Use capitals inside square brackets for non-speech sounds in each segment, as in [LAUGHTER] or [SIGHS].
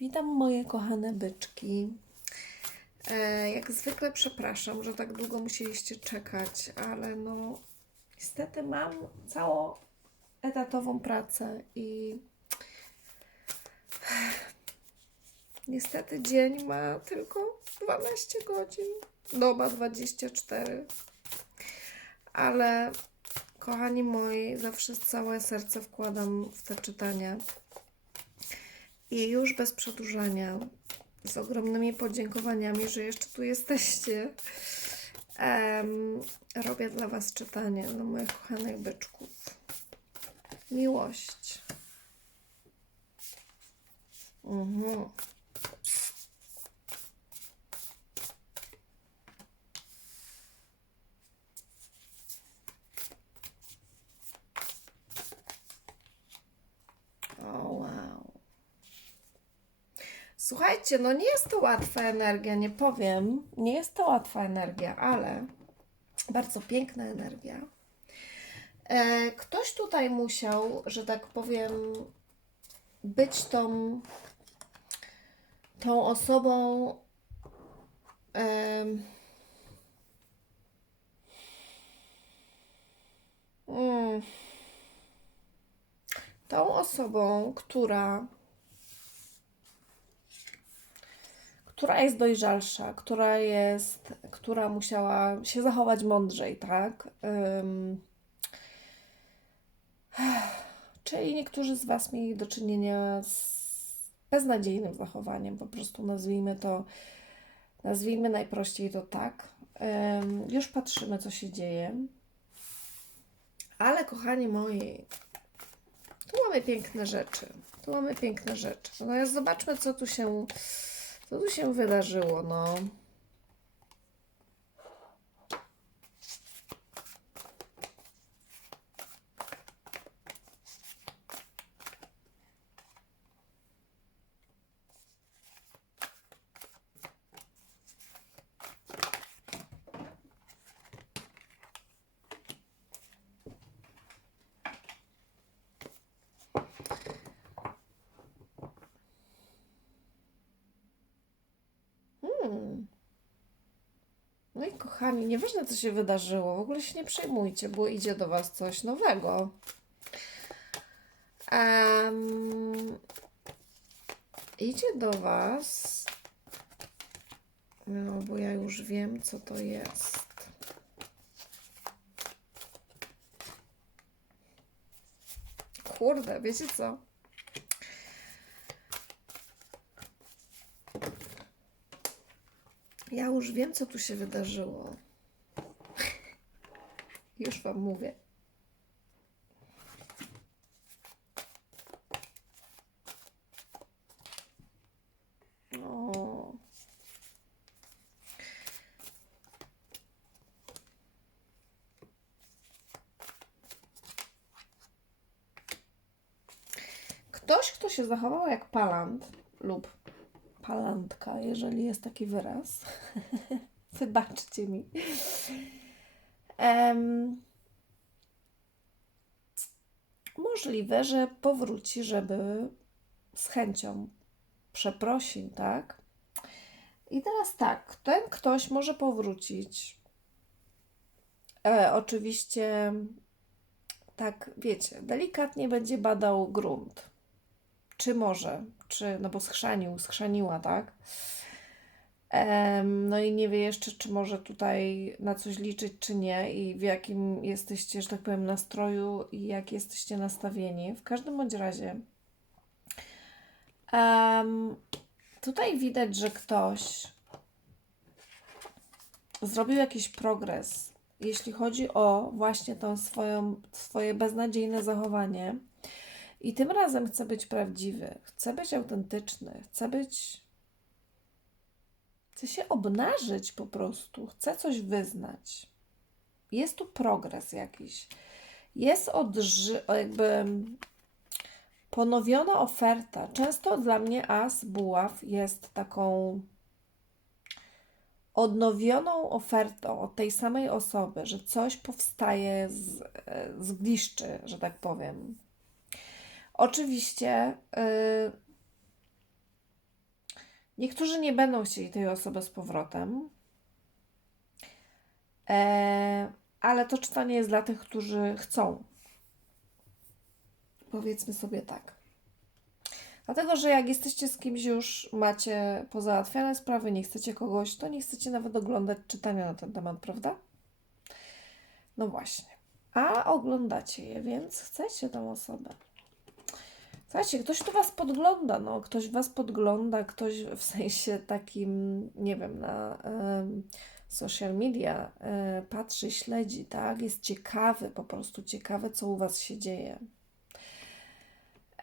Witam moje kochane byczki. E, jak zwykle przepraszam, że tak długo musieliście czekać, ale no niestety mam całą etatową pracę i niestety dzień ma tylko 12 godzin, doba 24. Ale kochani moi, zawsze całe serce wkładam w te czytania. I już bez przedłużania, z ogromnymi podziękowaniami, że jeszcze tu jesteście, em, robię dla Was czytanie dla moich kochanych byczków. Miłość. Mhm. O, wow. Słuchajcie, no nie jest to łatwa energia, nie powiem. Nie jest to łatwa energia, ale bardzo piękna energia. E, ktoś tutaj musiał, że tak powiem, być tą, tą osobą. mm, tą osobą, która która jest dojrzalsza, która jest, która musiała się zachować mądrzej, tak? Ym, [SIGHS] czyli niektórzy z Was mieli do czynienia z beznadziejnym zachowaniem, po prostu nazwijmy to, nazwijmy najprościej to tak. Ym, już patrzymy, co się dzieje. Ale kochani moi, tu mamy piękne rzeczy. Tu mamy piękne rzeczy. Natomiast zobaczmy, co tu się, co tu się wydarzyło. No. Hmm. No i kochani, nieważne co się wydarzyło, w ogóle się nie przejmujcie, bo idzie do Was coś nowego. Em, idzie do Was, no bo ja już wiem, co to jest. Kurde, wiecie co? Ja już wiem, co tu się wydarzyło. Już Wam mówię. O. Ktoś, kto się zachował jak palant lub palantka, jeżeli jest taki wyraz. [LAUGHS] Wybaczcie mi. Em, możliwe, że powróci, żeby z chęcią przeprosił, tak? I teraz tak, ten ktoś może powrócić. E, oczywiście, tak, wiecie, delikatnie będzie badał grunt czy może, czy, no bo schrzanił, schrzaniła, tak? No i nie wie jeszcze, czy może tutaj na coś liczyć, czy nie, i w jakim jesteście, że tak powiem, nastroju i jak jesteście nastawieni. W każdym bądź razie, tutaj widać, że ktoś zrobił jakiś progres, jeśli chodzi o właśnie to swoje beznadziejne zachowanie. I tym razem chcę być prawdziwy, chcę być autentyczny, chcę być. Chcę się obnażyć po prostu, chcę coś wyznać. Jest tu progres jakiś. Jest odży, jakby ponowiona oferta. Często dla mnie as, buław jest taką odnowioną ofertą od tej samej osoby, że coś powstaje z, z gliszczy, że tak powiem. Oczywiście y, Niektórzy nie będą chcieli tej osoby z powrotem, e, ale to czytanie jest dla tych, którzy chcą. Powiedzmy sobie tak. Dlatego, że jak jesteście z kimś już, macie pozałatwiane sprawy, nie chcecie kogoś, to nie chcecie nawet oglądać czytania na ten temat, prawda? No właśnie. A oglądacie je, więc chcecie tą osobę. Słuchajcie, ktoś tu Was podgląda, no, ktoś Was podgląda, ktoś w sensie takim, nie wiem, na social media um, patrzy, śledzi, tak? Jest ciekawy, po prostu ciekawy, co u Was się dzieje.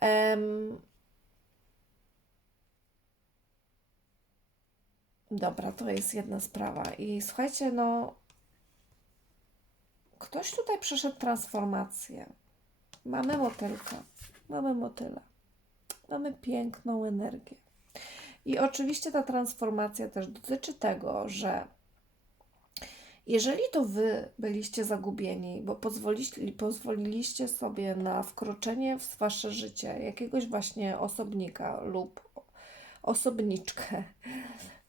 Um, dobra, to jest jedna sprawa. I słuchajcie, no, ktoś tutaj przeszedł transformację. Mamy motylka mamy motyla. Mamy piękną energię. I oczywiście ta transformacja też dotyczy tego, że jeżeli to wy byliście zagubieni, bo pozwoliliście, pozwoliliście sobie na wkroczenie w wasze życie jakiegoś właśnie osobnika lub osobniczkę,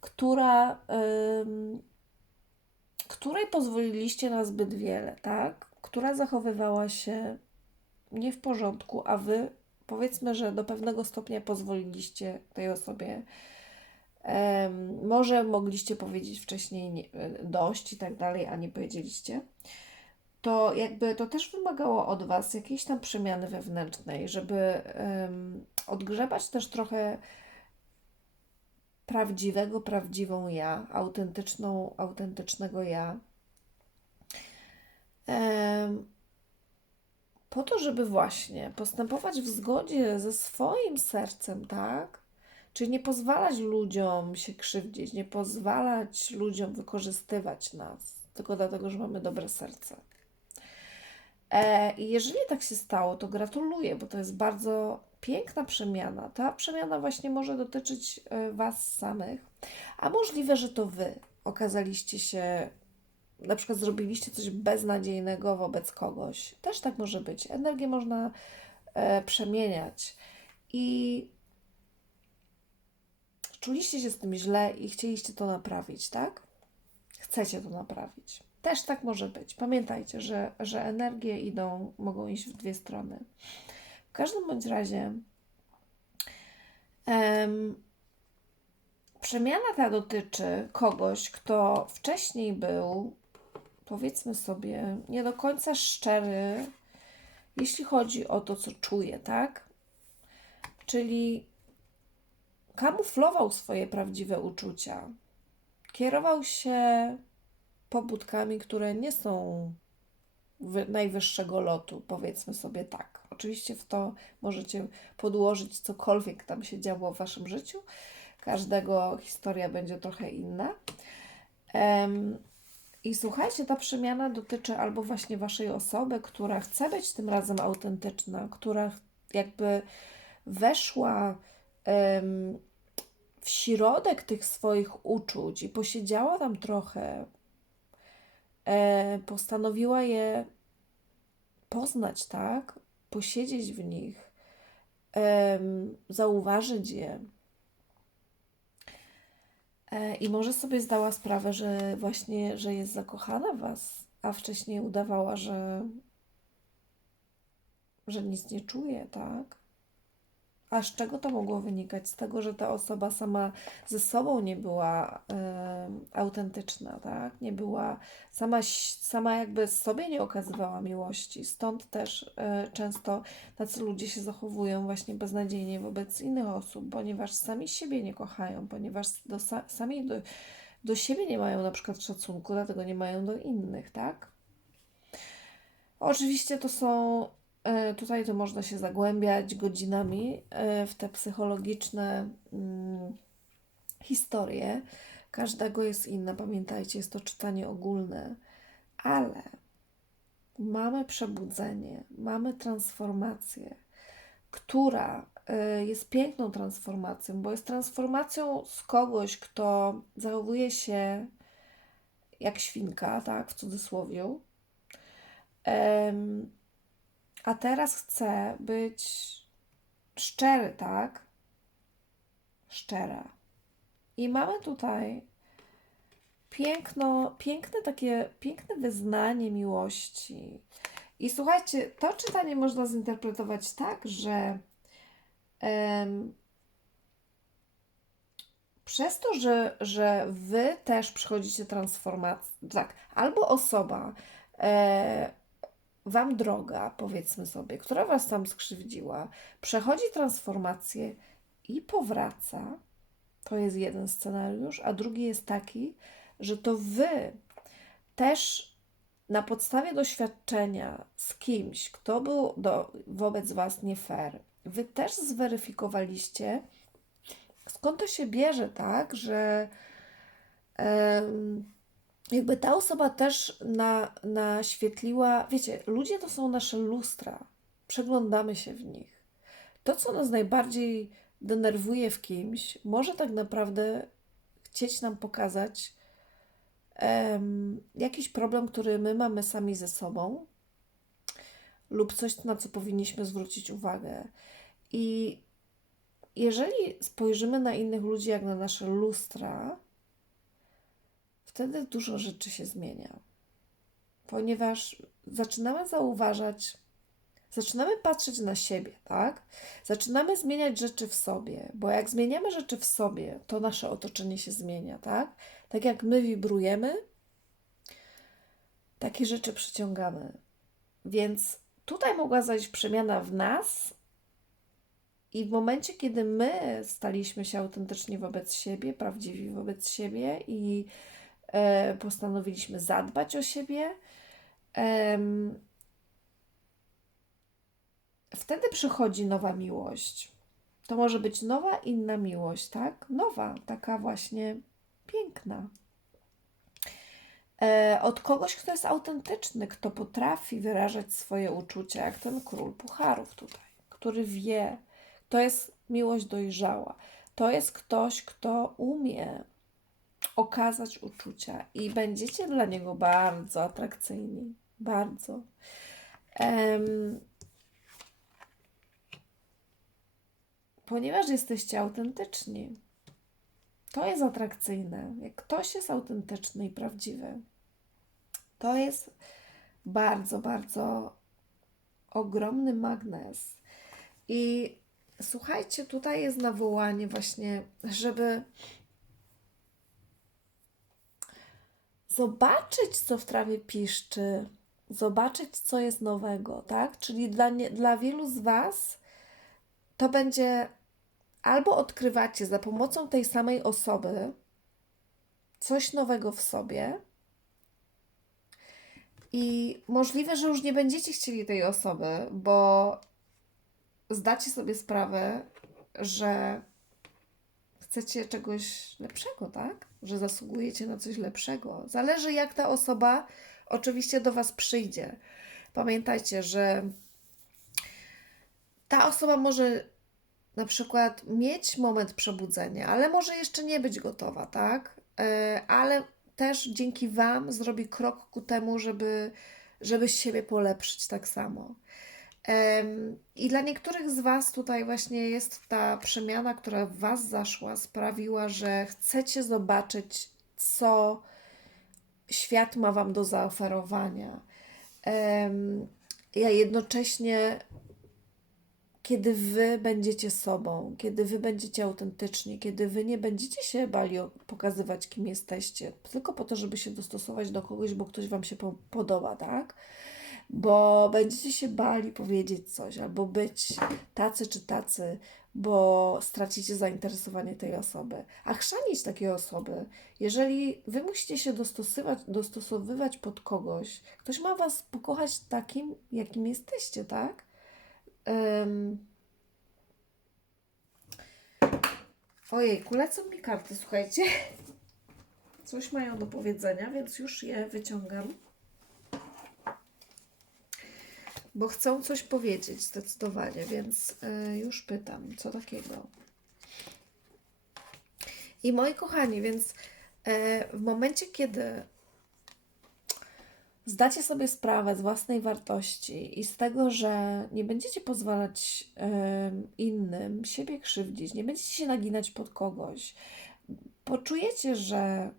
która, której pozwoliliście na zbyt wiele, tak? Która zachowywała się nie w porządku, a wy powiedzmy, że do pewnego stopnia pozwoliliście tej osobie. Może mogliście powiedzieć wcześniej nie, dość i tak dalej, a nie powiedzieliście. To jakby to też wymagało od Was jakiejś tam przemiany wewnętrznej, żeby um, odgrzebać też trochę prawdziwego, prawdziwą ja, autentyczną, autentycznego ja. Um, po to, żeby właśnie postępować w zgodzie ze swoim sercem, tak? Czyli nie pozwalać ludziom się krzywdzić, nie pozwalać ludziom wykorzystywać nas, tylko dlatego, że mamy dobre serce. E, I jeżeli tak się stało, to gratuluję, bo to jest bardzo piękna przemiana. Ta przemiana właśnie może dotyczyć e, Was samych, a możliwe, że to Wy okazaliście się na przykład zrobiliście coś beznadziejnego wobec kogoś. Też tak może być. Energię można e, przemieniać. I czuliście się z tym źle i chcieliście to naprawić, tak? Chcecie to naprawić. Też tak może być. Pamiętajcie, że, że energie idą, mogą iść w dwie strony. W każdym bądź razie em, przemiana ta dotyczy kogoś, kto wcześniej był powiedzmy sobie, nie do końca szczery, jeśli chodzi o to, co czuje, tak? Czyli kamuflował swoje prawdziwe uczucia. Kierował się pobudkami, które nie są najwyższego lotu, powiedzmy sobie tak. Oczywiście w to możecie podłożyć cokolwiek tam się działo w waszym życiu. Każdego historia będzie trochę inna. I słuchajcie, ta przemiana dotyczy albo właśnie waszej osoby, która chce być tym razem autentyczna, która jakby weszła um, w środek tych swoich uczuć i posiedziała tam trochę, e, postanowiła je poznać, tak? Posiedzieć w nich, e, zauważyć je I może sobie zdała sprawę, że właśnie, że jest zakochana w Was, a wcześniej udawała, że, że nic nie czuje, tak? A z czego to mogło wynikać? Z tego, że ta osoba sama ze sobą nie była y, autentyczna, tak? Nie była, sama, sama jakby sobie nie okazywała miłości. Stąd też y, często tacy ludzie się zachowują właśnie beznadziejnie wobec innych osób, ponieważ sami siebie nie kochają, ponieważ do, sami do, do siebie nie mają na przykład szacunku, dlatego nie mają do innych, tak? Oczywiście to są tutaj to można się zagłębiać godzinami e, w te psychologiczne mm, historie. Każdego jest inna, pamiętajcie, jest to czytanie ogólne, ale mamy przebudzenie, mamy transformację, która e, jest piękną transformacją, bo jest transformacją z kogoś, kto zachowuje się jak świnka, tak, w cudzysłowie. A teraz chcę być szczery, tak? Szczera. I mamy tutaj piękno, piękne takie, piękne wyznanie miłości. I słuchajcie, to czytanie można zinterpretować tak, że przez to, że, że wy też przechodzicie transformację, tak, albo osoba e, wam droga, powiedzmy sobie, która was tam skrzywdziła, przechodzi transformację i powraca, to jest jeden scenariusz, a drugi jest taki, że to wy też na podstawie doświadczenia z kimś, kto był do, wobec was nie fair, wy też zweryfikowaliście, skąd to się bierze, tak, że em, jakby ta osoba też na, naświetliła, wiecie, ludzie to są nasze lustra, przeglądamy się w nich. To, co nas najbardziej denerwuje w kimś, może tak naprawdę chcieć nam pokazać em, jakiś problem, który my mamy sami ze sobą, lub coś, na co powinniśmy zwrócić uwagę. I jeżeli spojrzymy na innych ludzi jak na nasze lustra, wtedy dużo rzeczy się zmienia. Ponieważ zaczynamy zauważać, zaczynamy patrzeć na siebie, tak? Zaczynamy zmieniać rzeczy w sobie, bo jak zmieniamy rzeczy w sobie, to nasze otoczenie się zmienia, tak? Tak jak my wibrujemy, takie rzeczy przyciągamy. Więc tutaj mogła zajść przemiana w nas, i w momencie, kiedy my staliśmy się autentycznie wobec siebie, prawdziwi wobec siebie i postanowiliśmy zadbać o siebie, wtedy przychodzi nowa miłość. To może być nowa, inna miłość, tak? Nowa, taka właśnie piękna. E, od kogoś, kto jest autentyczny, kto potrafi wyrażać swoje uczucia, jak ten król pucharów tutaj, który wie, to jest miłość dojrzała. To jest ktoś, kto umie okazać uczucia i będziecie dla niego bardzo atrakcyjni. Bardzo. Em, ponieważ jesteście autentyczni. To jest atrakcyjne. Jak ktoś jest autentyczny i prawdziwy, to jest bardzo, bardzo ogromny magnes. I słuchajcie, tutaj jest nawołanie właśnie, żeby zobaczyć, co w trawie piszczy, zobaczyć, co jest nowego, tak? Czyli dla, nie, dla wielu z Was to będzie albo odkrywacie za pomocą tej samej osoby coś nowego w sobie, i możliwe, że już nie będziecie chcieli tej osoby, bo zdacie sobie sprawę, że chcecie czegoś lepszego, tak? Że zasługujecie na coś lepszego. Zależy, jak ta osoba oczywiście do Was przyjdzie. Pamiętajcie, że ta osoba może na przykład mieć moment przebudzenia, ale może jeszcze nie być gotowa, tak? E, ale też dzięki Wam zrobi krok ku temu, żeby, żeby siebie polepszyć tak samo. I dla niektórych z Was tutaj właśnie jest ta przemiana, która w Was zaszła, sprawiła, że chcecie zobaczyć, co świat ma Wam do zaoferowania. Ja jednocześnie, kiedy Wy będziecie sobą, kiedy Wy będziecie autentyczni, kiedy Wy nie będziecie się bali pokazywać, kim jesteście, tylko po to, żeby się dostosować do kogoś, bo ktoś Wam się podoba, tak? Bo będziecie się bali powiedzieć coś albo być tacy czy tacy, bo stracicie zainteresowanie tej osoby. A chrzanić takiej osoby, jeżeli wy musicie się dostosowywać, dostosowywać pod kogoś, ktoś ma was pokochać takim, jakim jesteście, tak? Um, Ojej, lecą mi karty, słuchajcie. Coś mają do powiedzenia, więc już je wyciągam. Bo chcą coś powiedzieć zdecydowanie, więc y, już pytam, co takiego. I moi kochani, więc y, w momencie, kiedy zdacie sobie sprawę z własnej wartości i z tego, że nie będziecie pozwalać innym siebie krzywdzić, nie będziecie się naginać pod kogoś, poczujecie, że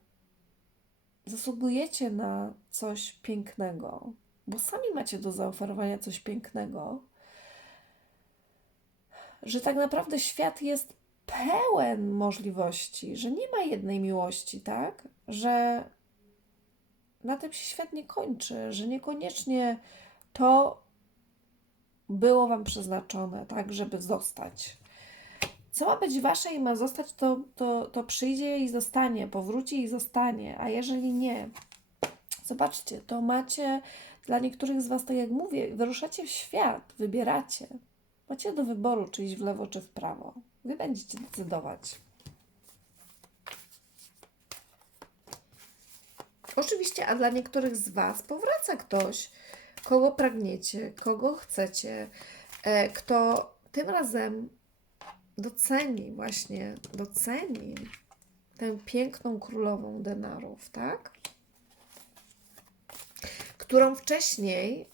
zasługujecie na coś pięknego, bo sami macie do zaoferowania coś pięknego, że tak naprawdę świat jest pełen możliwości, że nie ma jednej miłości, tak? Że na tym się świat nie kończy, że niekoniecznie to było Wam przeznaczone, tak, żeby zostać. Co ma być Wasze i ma zostać, to, to, to przyjdzie i zostanie, powróci i zostanie, a jeżeli nie, zobaczcie, to macie dla niektórych z Was, tak jak mówię, wyruszacie w świat, wybieracie. Macie do wyboru, czy iść w lewo, czy w prawo. Wy będziecie decydować. Oczywiście, a dla niektórych z Was powraca ktoś, kogo pragniecie, kogo chcecie, e, kto tym razem doceni właśnie, doceni tę piękną królową denarów, tak? Którą wcześniej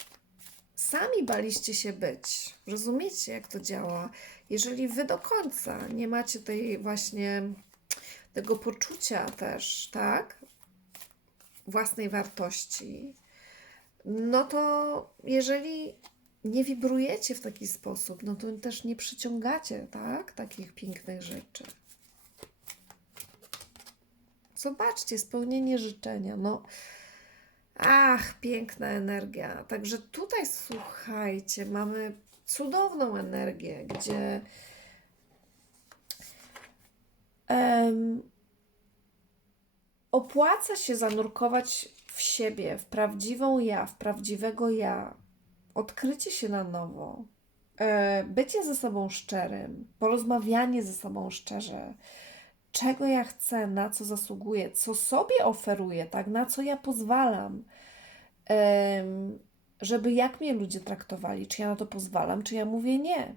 sami baliście się być. Rozumiecie, jak to działa? Jeżeli wy do końca nie macie tej właśnie tego poczucia też, tak? Własnej wartości, no to jeżeli nie wibrujecie w taki sposób, no to też nie przyciągacie, tak? Takich pięknych rzeczy. Zobaczcie, spełnienie życzenia. No, ach, piękna energia. Także tutaj słuchajcie, mamy cudowną energię, gdzie em, opłaca się zanurkować w siebie, w prawdziwą ja, w prawdziwego ja, odkrycie się na nowo, e, bycie ze sobą szczerym, porozmawianie ze sobą szczerze, czego ja chcę, na co zasługuję, co sobie oferuję, tak, na co ja pozwalam, żeby jak mnie ludzie traktowali, czy ja na to pozwalam, czy ja mówię nie.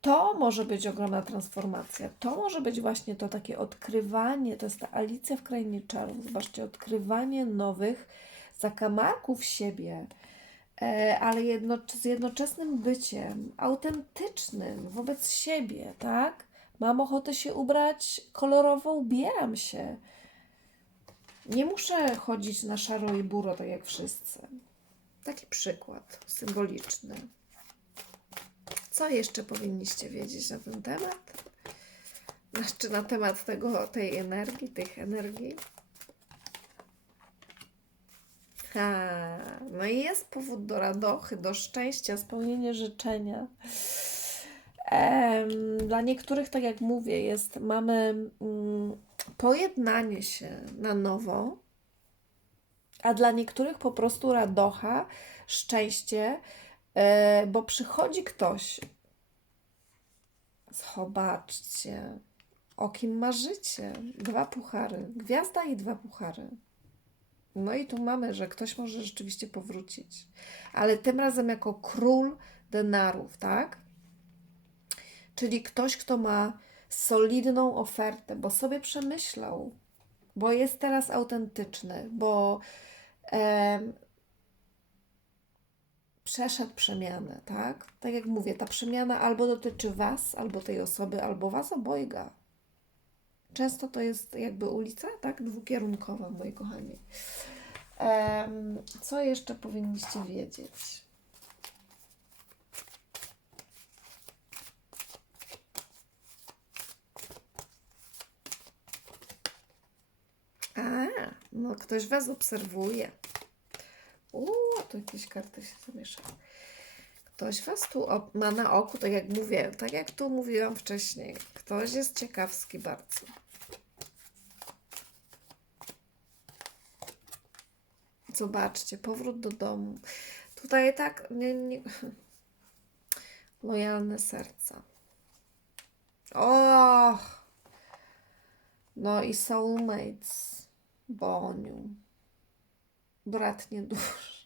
To może być ogromna transformacja. To może być właśnie to takie odkrywanie, to jest ta Alicja w Krainie Czarów. Zobaczcie, odkrywanie nowych zakamarków siebie, e, ale jedno, z jednoczesnym byciem autentycznym wobec siebie, tak? Mam ochotę się ubrać kolorowo, ubieram się. Nie muszę chodzić na szaro i buro, tak jak wszyscy. Taki przykład symboliczny. Co jeszcze powinniście wiedzieć na ten temat? Znaczy na temat tego, tej energii, tych energii? Ha, no i jest powód do radochy, do szczęścia, spełnienie życzenia. Dla niektórych, tak jak mówię, jest, mamy mm, pojednanie się na nowo, a dla niektórych po prostu radocha, szczęście, e, bo przychodzi ktoś. Zobaczcie, o kim marzycie. Dwa puchary, gwiazda i dwa puchary. No i tu mamy, że ktoś może rzeczywiście powrócić, ale tym razem jako król denarów, tak? Czyli ktoś, kto ma solidną ofertę, bo sobie przemyślał, bo jest teraz autentyczny, bo em, przeszedł przemianę, tak? Tak jak mówię, ta przemiana albo dotyczy Was, albo tej osoby, albo Was obojga. Często to jest jakby ulica, tak? Dwukierunkowa, moi kochani. Co jeszcze powinniście wiedzieć? A, no ktoś Was obserwuje. Uuu, tu jakieś karty się zamieszały. Ktoś Was tu ma na oku, tak jak mówię, tak jak tu mówiłam wcześniej. Ktoś jest ciekawski bardzo. Zobaczcie, powrót do domu. Tutaj tak, nie, nie. [LAUGHS] Lojalne serca. O! No i soulmates. Boniu. Bratnie dusz.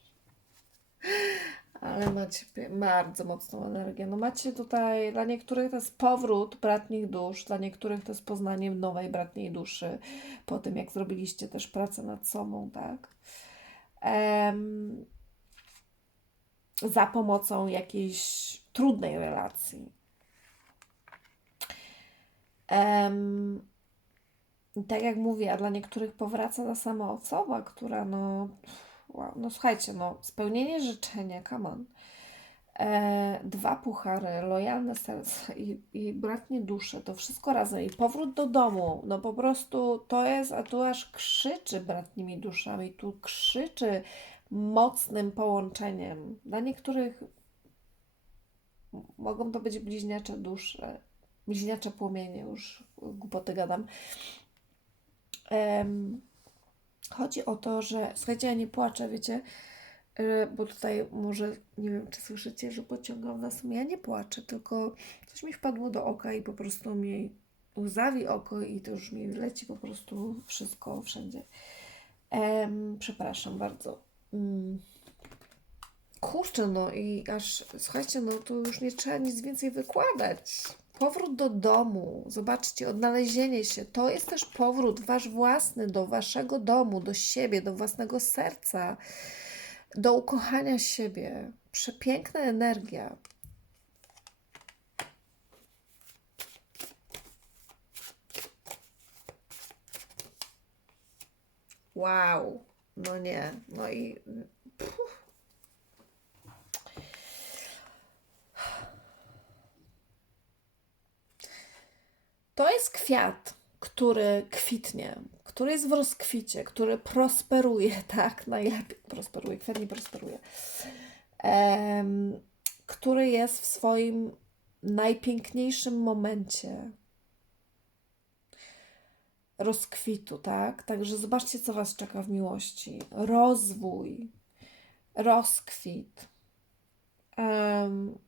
Ale macie bardzo mocną energię. No macie tutaj, dla niektórych to jest powrót bratnich dusz, dla niektórych to jest poznanie nowej bratniej duszy, po tym jak zrobiliście też pracę nad sobą, tak? Em, za pomocą jakiejś trudnej relacji. Em, I tak jak mówię, a dla niektórych powraca ta sama osoba, która no, wow, no słuchajcie, no spełnienie życzenia, come on. E, dwa puchary, lojalne serce i, i bratnie dusze, to wszystko razem i powrót do domu, no po prostu to jest, a tu aż krzyczy bratnimi duszami, tu krzyczy mocnym połączeniem. Dla niektórych mogą to być bliźniacze dusze, bliźniacze płomienie, już głupoty gadam. Em, chodzi o to, że słuchajcie, ja nie płaczę, wiecie, y, bo tutaj może, nie wiem, czy słyszycie, że pociągam na sumie. Ja nie płaczę, tylko coś mi wpadło do oka i po prostu mi łzawi oko i to już mi leci po prostu wszystko wszędzie. Em, przepraszam bardzo. Mm. Kurczę, no i aż, słuchajcie, no to już nie trzeba nic więcej wykładać. Powrót do domu, zobaczcie, odnalezienie się, to jest też powrót wasz własny do waszego domu, do siebie, do własnego serca, do ukochania siebie. Przepiękna energia. Wow, no nie, no i. To jest kwiat, który kwitnie, który jest w rozkwicie, który prosperuje, [LAUGHS] tak, najlepiej prosperuje, kwiat nie prosperuje, em, który jest w swoim najpiękniejszym momencie rozkwitu, tak? Także zobaczcie, co Was czeka w miłości. Rozwój, rozkwit. Em,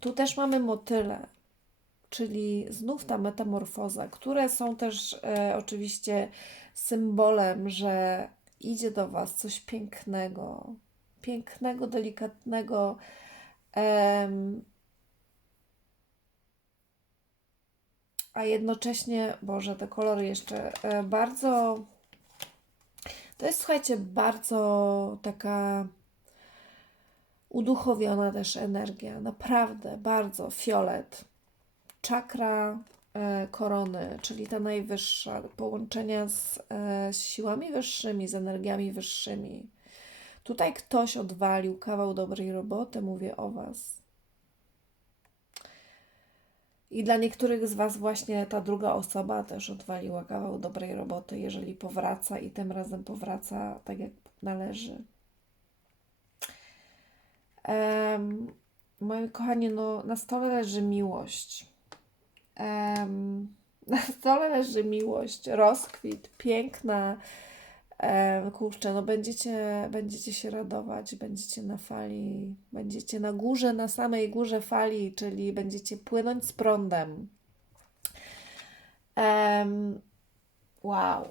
tu też mamy motyle, czyli znów ta metamorfoza, które są też e, oczywiście symbolem, że idzie do Was coś pięknego, pięknego, delikatnego. em, a jednocześnie, Boże, te kolory jeszcze e, bardzo. To jest, słuchajcie, bardzo taka uduchowiona też energia. Naprawdę, bardzo. Fiolet. Czakra e, korony, czyli ta najwyższa, połączenia z, e, z siłami wyższymi, z energiami wyższymi. Tutaj ktoś odwalił kawał dobrej roboty, mówię o Was. I dla niektórych z Was właśnie ta druga osoba też odwaliła kawał dobrej roboty, jeżeli powraca i tym razem powraca tak jak należy. Em, moi kochani, no, na stole leży miłość. [LAUGHS] Na stole leży miłość, rozkwit, piękna. Kurczę, no będziecie, będziecie się radować, będziecie na fali, będziecie na górze, na samej górze fali, czyli będziecie płynąć z prądem. Em, wow.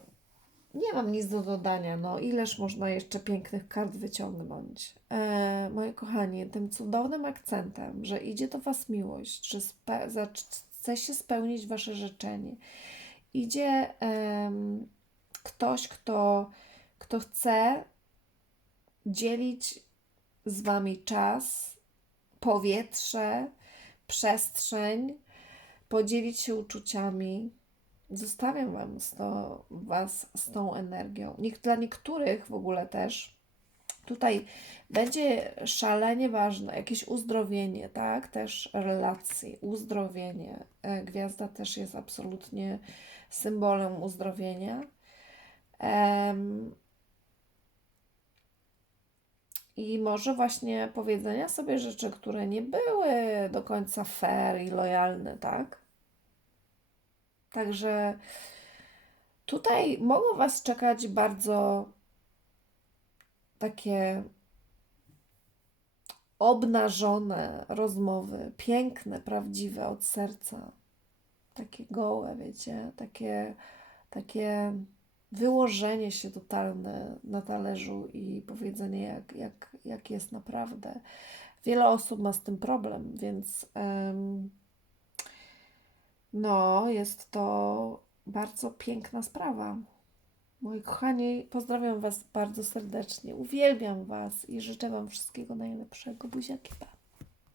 Nie mam nic do dodania, no ileż można jeszcze pięknych kart wyciągnąć. E, moje kochanie, tym cudownym akcentem, że idzie do Was miłość, że chce się spełnić Wasze życzenie. Idzie em, ktoś, kto, kto chce dzielić z Wami czas, powietrze, przestrzeń, podzielić się uczuciami. Zostawiam wam z to, Was z tą energią. Niech dla niektórych w ogóle też tutaj będzie szalenie ważne jakieś uzdrowienie, tak? Też relacji, uzdrowienie. E, Gwiazda też jest absolutnie symbolem uzdrowienia. Em, I może właśnie powiedzenia sobie rzeczy, które nie były do końca fair i lojalne, tak? Także tutaj mogą Was czekać bardzo takie obnażone rozmowy, piękne, prawdziwe od serca, takie gołe, wiecie, takie, takie wyłożenie się totalne na talerzu i powiedzenie, jak, jak, jak jest naprawdę. Wiele osób ma z tym problem, więc no, jest to bardzo piękna sprawa. Moi kochani, pozdrawiam Was bardzo serdecznie. Uwielbiam Was i życzę Wam wszystkiego najlepszego. Buziaki, pa.